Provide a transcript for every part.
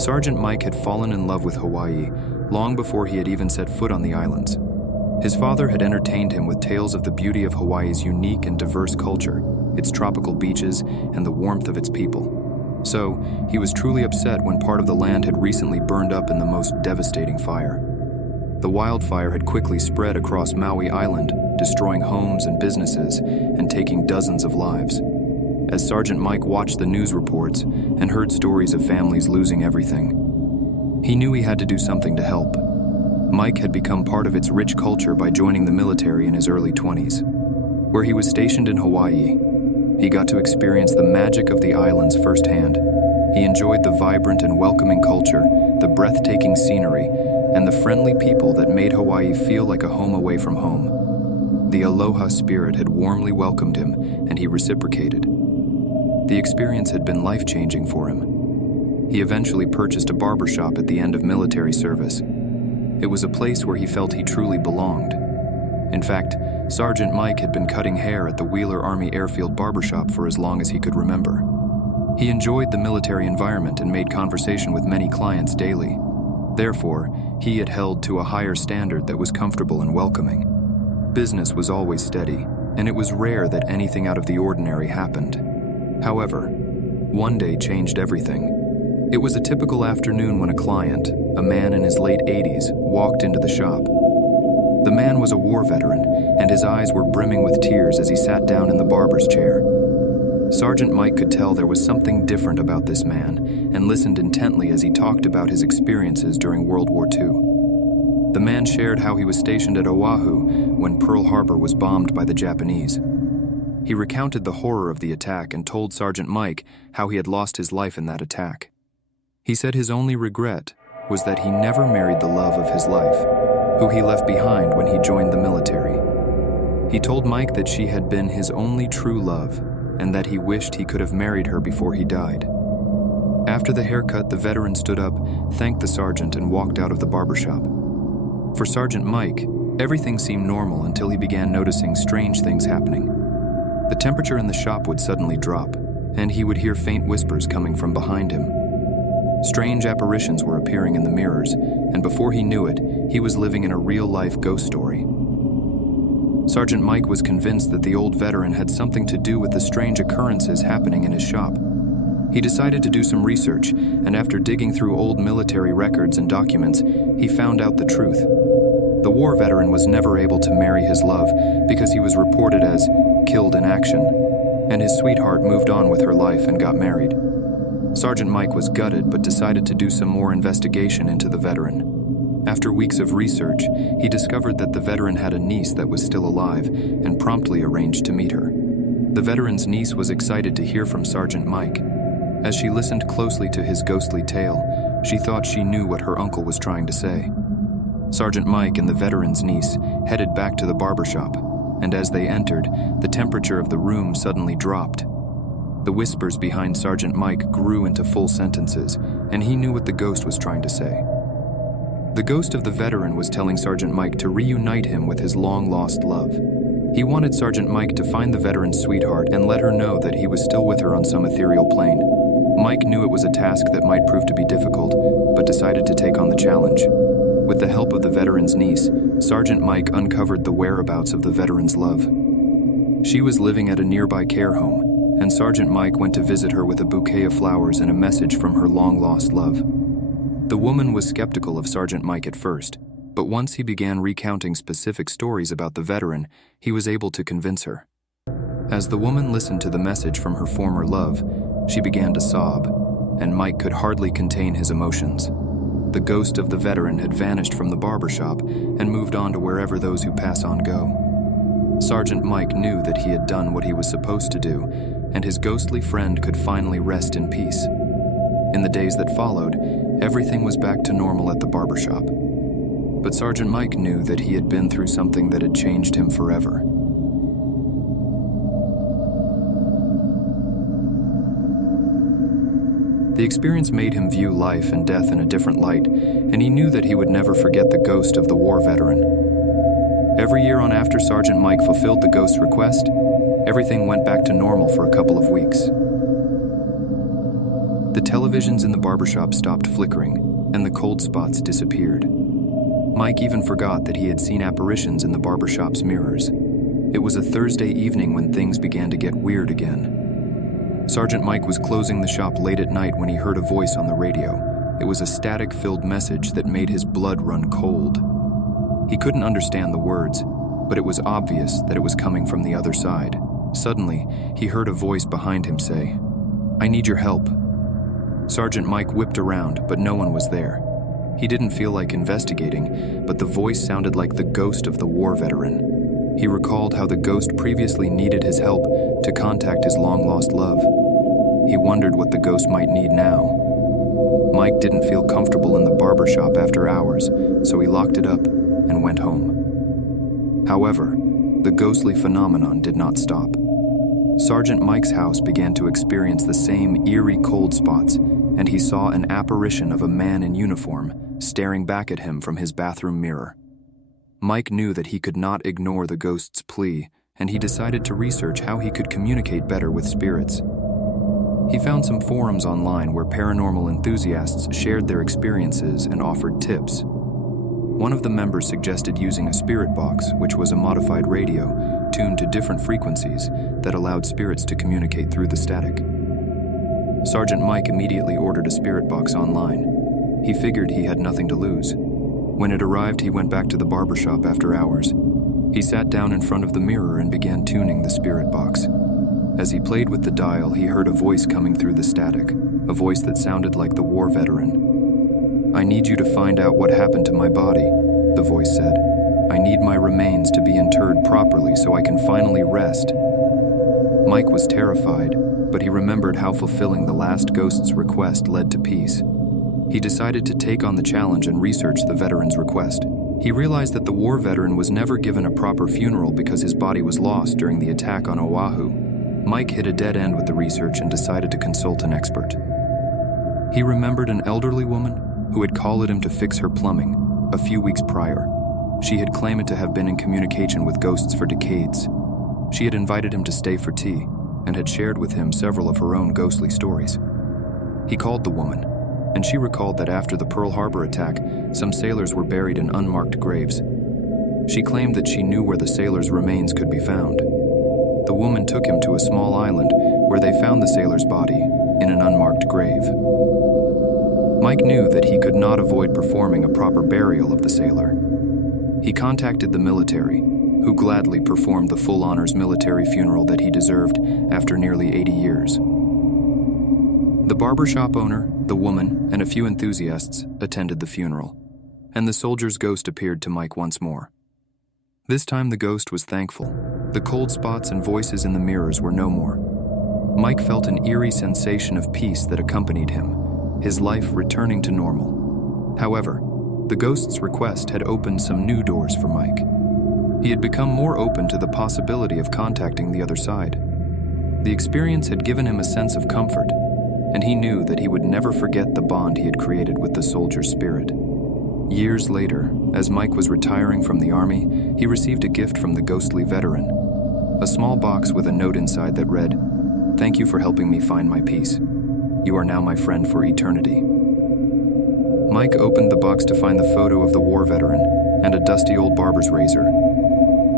Sergeant Mike had fallen in love with Hawaii long before he had even set foot on the islands. His father had entertained him with tales of the beauty of Hawaii's unique and diverse culture, its tropical beaches, and the warmth of its people. So, he was truly upset when part of the land had recently burned up in the most devastating fire. The wildfire had quickly spread across Maui Island, destroying homes and businesses and taking dozens of lives. As Sergeant Mike watched the news reports and heard stories of families losing everything, he knew he had to do something to help. Mike had become part of its rich culture by joining the military in his early 20s. Where he was stationed in Hawaii, he got to experience the magic of the islands firsthand. He enjoyed the vibrant and welcoming culture, the breathtaking scenery, and the friendly people that made Hawaii feel like a home away from home. The aloha spirit had warmly welcomed him, and he reciprocated. The experience had been life-changing for him. He eventually purchased a barber shop at the end of military service. It was a place where he felt he truly belonged. In fact, Sergeant Mike had been cutting hair at the Wheeler Army Airfield barbershop for as long as he could remember. He enjoyed the military environment and made conversation with many clients daily. Therefore, he had held to a higher standard that was comfortable and welcoming. Business was always steady, and it was rare that anything out of the ordinary happened. However, one day changed everything. It was a typical afternoon when a client, a man in his late 80s, walked into the shop. The man was a war veteran, and his eyes were brimming with tears as he sat down in the barber's chair. Sergeant Mike could tell there was something different about this man and listened intently as he talked about his experiences during World War II. The man shared how he was stationed at Oahu when Pearl Harbor was bombed by the Japanese. He recounted the horror of the attack and told Sergeant Mike how he had lost his life in that attack. He said his only regret was that he never married the love of his life, who he left behind when he joined the military. He told Mike that she had been his only true love and that he wished he could have married her before he died. After the haircut, the veteran stood up, thanked the sergeant, and walked out of the barbershop. For Sergeant Mike, everything seemed normal until he began noticing strange things happening. The temperature in the shop would suddenly drop, and he would hear faint whispers coming from behind him. Strange apparitions were appearing in the mirrors, and before he knew it, he was living in a real-life ghost story. Sergeant Mike was convinced that the old veteran had something to do with the strange occurrences happening in his shop. He decided to do some research, and after digging through old military records and documents, he found out the truth. The war veteran was never able to marry his love because he was reported as killed in action, and his sweetheart moved on with her life and got married. Sergeant Mike was gutted but decided to do some more investigation into the veteran. After weeks of research, he discovered that the veteran had a niece that was still alive and promptly arranged to meet her. The veteran's niece was excited to hear from Sergeant Mike. As she listened closely to his ghostly tale, she thought she knew what her uncle was trying to say. Sergeant Mike and the veteran's niece headed back to the barbershop, and as they entered, the temperature of the room suddenly dropped. The whispers behind Sergeant Mike grew into full sentences, and he knew what the ghost was trying to say. The ghost of the veteran was telling Sergeant Mike to reunite him with his long-lost love. He wanted Sergeant Mike to find the veteran's sweetheart and let her know that he was still with her on some ethereal plane. Mike knew it was a task that might prove to be difficult, but decided to take on the challenge. With the help of the veteran's niece, Sergeant Mike uncovered the whereabouts of the veteran's love. She was living at a nearby care home, and Sergeant Mike went to visit her with a bouquet of flowers and a message from her long-lost love. The woman was skeptical of Sergeant Mike at first, but once he began recounting specific stories about the veteran, he was able to convince her. As the woman listened to the message from her former love, she began to sob, and Mike could hardly contain his emotions. The ghost of the veteran had vanished from the barbershop and moved on to wherever those who pass on go. Sergeant Mike knew that he had done what he was supposed to do, and his ghostly friend could finally rest in peace. In the days that followed, everything was back to normal at the barbershop. But Sergeant Mike knew that he had been through something that had changed him forever. The experience made him view life and death in a different light, and he knew that he would never forget the ghost of the war veteran. Every year on after Sergeant Mike fulfilled the ghost's request, everything went back to normal for a couple of weeks. The televisions in the barbershop stopped flickering, and the cold spots disappeared. Mike even forgot that he had seen apparitions in the barbershop's mirrors. It was a Thursday evening when things began to get weird again. Sergeant Mike was closing the shop late at night when he heard a voice on the radio. It was a static-filled message that made his blood run cold. He couldn't understand the words, but it was obvious that it was coming from the other side. Suddenly, he heard a voice behind him say, "I need your help." Sergeant Mike whipped around, but no one was there. He didn't feel like investigating, but the voice sounded like the ghost of the war veteran. He recalled how the ghost previously needed his help to contact his long-lost love. He wondered what the ghost might need now. Mike didn't feel comfortable in the barbershop after hours, so he locked it up and went home. However, the ghostly phenomenon did not stop. Sergeant Mike's house began to experience the same eerie cold spots, and he saw an apparition of a man in uniform staring back at him from his bathroom mirror. Mike knew that he could not ignore the ghost's plea, and he decided to research how he could communicate better with spirits. He found some forums online where paranormal enthusiasts shared their experiences and offered tips. One of the members suggested using a spirit box, which was a modified radio tuned to different frequencies that allowed spirits to communicate through the static. Sergeant Mike immediately ordered a spirit box online. He figured he had nothing to lose. When it arrived, he went back to the barbershop after hours. He sat down in front of the mirror and began tuning the spirit box. As he played with the dial, he heard a voice coming through the static, a voice that sounded like the war veteran. "I need you to find out what happened to my body," the voice said. "I need my remains to be interred properly so I can finally rest." Mike was terrified, but he remembered how fulfilling the last ghost's request led to peace. He decided to take on the challenge and research the veteran's request. He realized that the war veteran was never given a proper funeral because his body was lost during the attack on Oahu. Mike hit a dead end with the research and decided to consult an expert. He remembered an elderly woman who had called him to fix her plumbing a few weeks prior. She had claimed to have been in communication with ghosts for decades. She had invited him to stay for tea and had shared with him several of her own ghostly stories. He called the woman, and she recalled that after the Pearl Harbor attack, some sailors were buried in unmarked graves. She claimed that she knew where the sailors' remains could be found. The woman took him to a small island where they found the sailor's body in an unmarked grave. Mike knew that he could not avoid performing a proper burial of the sailor. He contacted the military, who gladly performed the full honors military funeral that he deserved after nearly 80 years. The barbershop owner, the woman, and a few enthusiasts attended the funeral, and the soldier's ghost appeared to Mike once more. This time the ghost was thankful. The cold spots and voices in the mirrors were no more. Mike felt an eerie sensation of peace that accompanied him, his life returning to normal. However, the ghost's request had opened some new doors for Mike. He had become more open to the possibility of contacting the other side. The experience had given him a sense of comfort, and he knew that he would never forget the bond he had created with the soldier's spirit. Years later, as Mike was retiring from the army, he received a gift from the ghostly veteran. A small box with a note inside that read, "Thank you for helping me find my peace. You are now my friend for eternity." Mike opened the box to find the photo of the war veteran and a dusty old barber's razor.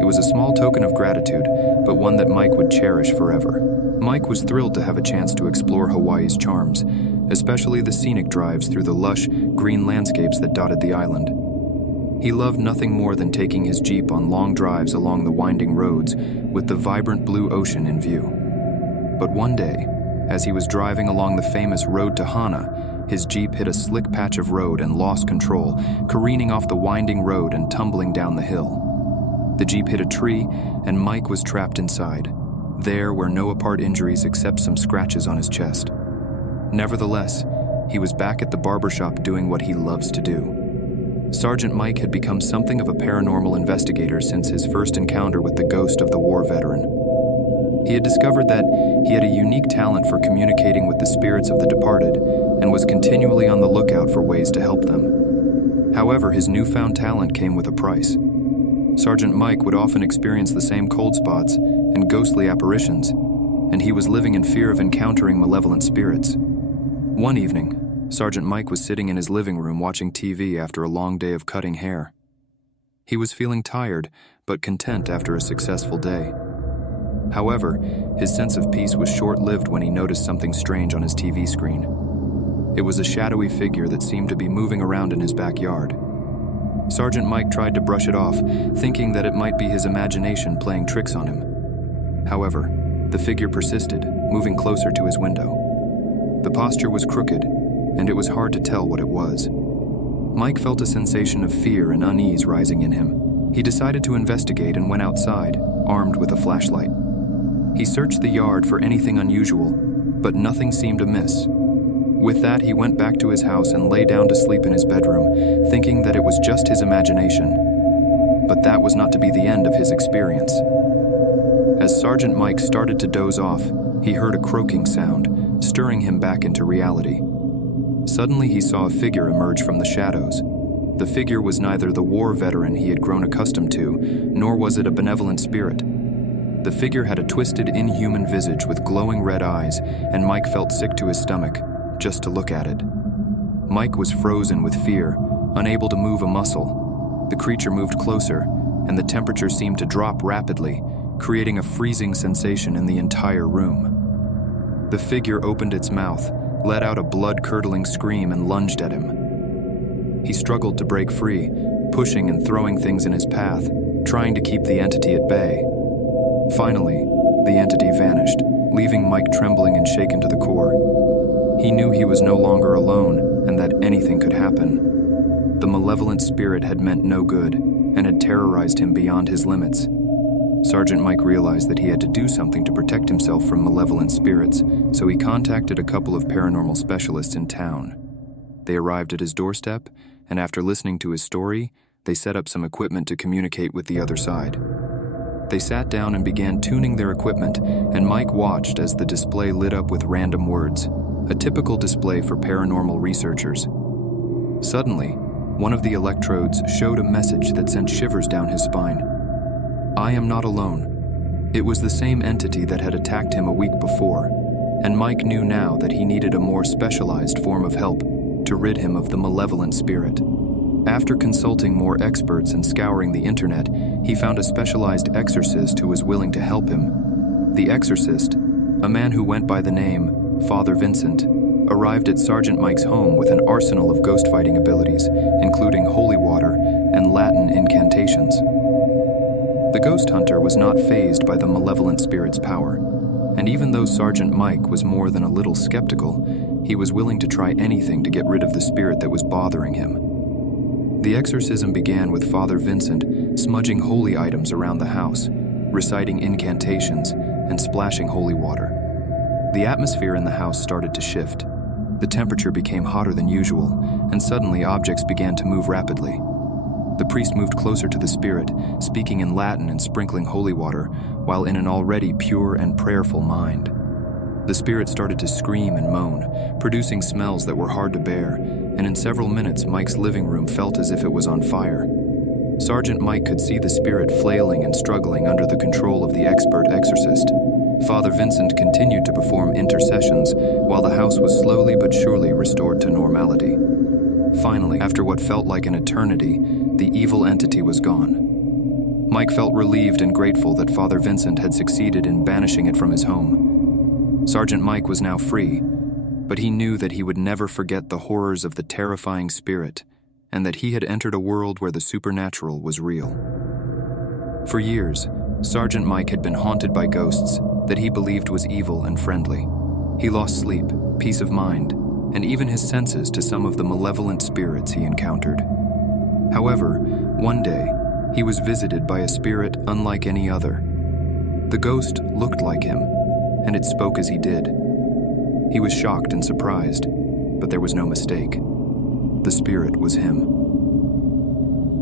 It was a small token of gratitude, but one that Mike would cherish forever. Mike was thrilled to have a chance to explore Hawaii's charms, especially the scenic drives through the lush, green landscapes that dotted the island. He loved nothing more than taking his Jeep on long drives along the winding roads with the vibrant blue ocean in view. But one day, as he was driving along the famous road to Hana, his Jeep hit a slick patch of road and lost control, careening off the winding road and tumbling down the hill. The Jeep hit a tree, and Mike was trapped inside. There were no apart injuries except some scratches on his chest. Nevertheless, he was back at the barbershop doing what he loves to do. Sergeant Mike had become something of a paranormal investigator since his first encounter with the ghost of the war veteran. He had discovered that he had a unique talent for communicating with the spirits of the departed and was continually on the lookout for ways to help them. However, his newfound talent came with a price. Sergeant Mike would often experience the same cold spots and ghostly apparitions, and he was living in fear of encountering malevolent spirits. One evening, Sergeant Mike was sitting in his living room watching TV after a long day of cutting hair. He was feeling tired, but content after a successful day. However, his sense of peace was short-lived when he noticed something strange on his TV screen. It was a shadowy figure that seemed to be moving around in his backyard. Sergeant Mike tried to brush it off, thinking that it might be his imagination playing tricks on him. However, the figure persisted, moving closer to his window. The posture was crooked, and it was hard to tell what it was. Mike felt a sensation of fear and unease rising in him. He decided to investigate and went outside, armed with a flashlight. He searched the yard for anything unusual, but nothing seemed amiss. With that, he went back to his house and lay down to sleep in his bedroom, thinking that it was just his imagination. But that was not to be the end of his experience. As Sergeant Mike started to doze off, he heard a croaking sound, stirring him back into reality. Suddenly, he saw a figure emerge from the shadows. The figure was neither the war veteran he had grown accustomed to, nor was it a benevolent spirit. The figure had a twisted, inhuman visage with glowing red eyes, and Mike felt sick to his stomach just to look at it. Mike was frozen with fear, unable to move a muscle. The creature moved closer, and the temperature seemed to drop rapidly, creating a freezing sensation in the entire room. The figure opened its mouth, let out a blood-curdling scream, and lunged at him. He struggled to break free, pushing and throwing things in his path, trying to keep the entity at bay. Finally, the entity vanished, leaving Mike trembling and shaken to the core. He knew he was no longer alone and that anything could happen. The malevolent spirit had meant no good and had terrorized him beyond his limits. Sergeant Mike realized that he had to do something to protect himself from malevolent spirits, so he contacted a couple of paranormal specialists in town. They arrived at his doorstep, and after listening to his story, they set up some equipment to communicate with the other side. They sat down and began tuning their equipment, and Mike watched as the display lit up with random words, a typical display for paranormal researchers. Suddenly, one of the electrodes showed a message that sent shivers down his spine. "I am not alone." It was the same entity that had attacked him a week before, and Mike knew now that he needed a more specialized form of help to rid him of the malevolent spirit. After consulting more experts and scouring the internet, he found a specialized exorcist who was willing to help him. The exorcist, a man who went by the name Father Vincent, arrived at Sergeant Mike's home with an arsenal of ghost-fighting abilities, including holy water and Latin incantations. The ghost hunter was not fazed by the malevolent spirit's power, and even though Sergeant Mike was more than a little skeptical, he was willing to try anything to get rid of the spirit that was bothering him. The exorcism began with Father Vincent smudging holy items around the house, reciting incantations, and splashing holy water. The atmosphere in the house started to shift. The temperature became hotter than usual, and suddenly objects began to move rapidly. The priest moved closer to the spirit, speaking in Latin and sprinkling holy water, while in an already pure and prayerful mind. The spirit started to scream and moan, producing smells that were hard to bear, and in several minutes Mike's living room felt as if it was on fire. Sergeant Mike could see the spirit flailing and struggling under the control of the expert exorcist. Father Vincent continued to perform intercessions while the house was slowly but surely restored to normality. Finally, after what felt like an eternity, the evil entity was gone. Mike felt relieved and grateful that Father Vincent had succeeded in banishing it from his home. Sergeant Mike was now free, but he knew that he would never forget the horrors of the terrifying spirit and that he had entered a world where the supernatural was real. For years, Sergeant Mike had been haunted by ghosts that he believed was evil and friendly. He lost sleep, peace of mind, and even his senses to some of the malevolent spirits he encountered. However, one day, he was visited by a spirit unlike any other. The ghost looked like him, and it spoke as he did. He was shocked and surprised, but there was no mistake. The spirit was him.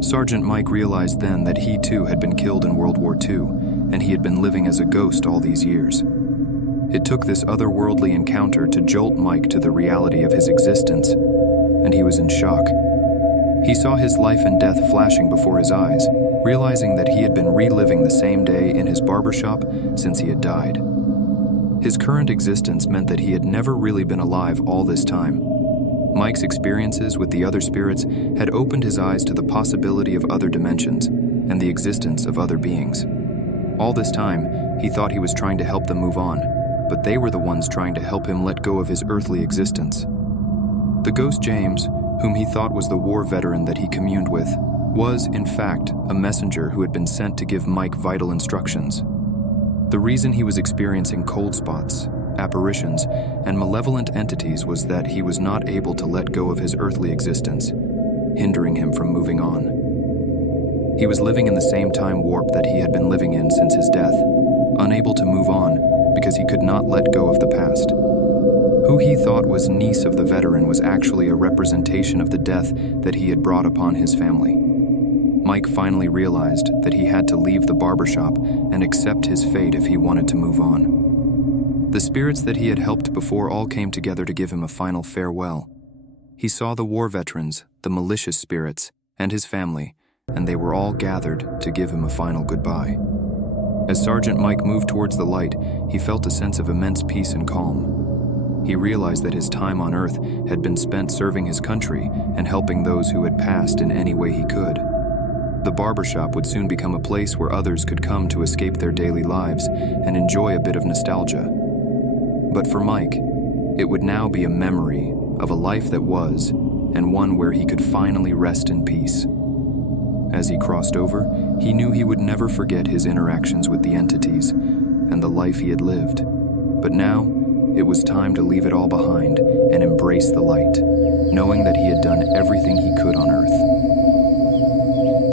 Sergeant Mike realized then that he too had been killed in World War II, and he had been living as a ghost all these years. It took this otherworldly encounter to jolt Mike to the reality of his existence, and he was in shock. He saw his life and death flashing before his eyes, realizing that he had been reliving the same day in his barber shop since he had died. His current existence meant that he had never really been alive all this time. Mike's experiences with the other spirits had opened his eyes to the possibility of other dimensions and the existence of other beings. All this time, he thought he was trying to help them move on, but they were the ones trying to help him let go of his earthly existence. The ghost James, whom he thought was the war veteran that he communed with, was, in fact, a messenger who had been sent to give Mike vital instructions. The reason he was experiencing cold spots, apparitions, and malevolent entities was that he was not able to let go of his earthly existence, hindering him from moving on. He was living in the same time warp that he had been living in since his death, unable to move on because he could not let go of the past. Who he thought was niece of the veteran was actually a representation of the death that he had brought upon his family. Mike finally realized that he had to leave the barbershop and accept his fate if he wanted to move on. The spirits that he had helped before all came together to give him a final farewell. He saw the war veterans, the malicious spirits, and his family, and they were all gathered to give him a final goodbye. As Sergeant Mike moved towards the light, he felt a sense of immense peace and calm. He realized that his time on Earth had been spent serving his country and helping those who had passed in any way he could. The barbershop would soon become a place where others could come to escape their daily lives and enjoy a bit of nostalgia. But for Mike, it would now be a memory of a life that was, and one where he could finally rest in peace. As he crossed over, he knew he would never forget his interactions with the entities and the life he had lived. But now, it was time to leave it all behind and embrace the light, knowing that he had done everything he could on Earth.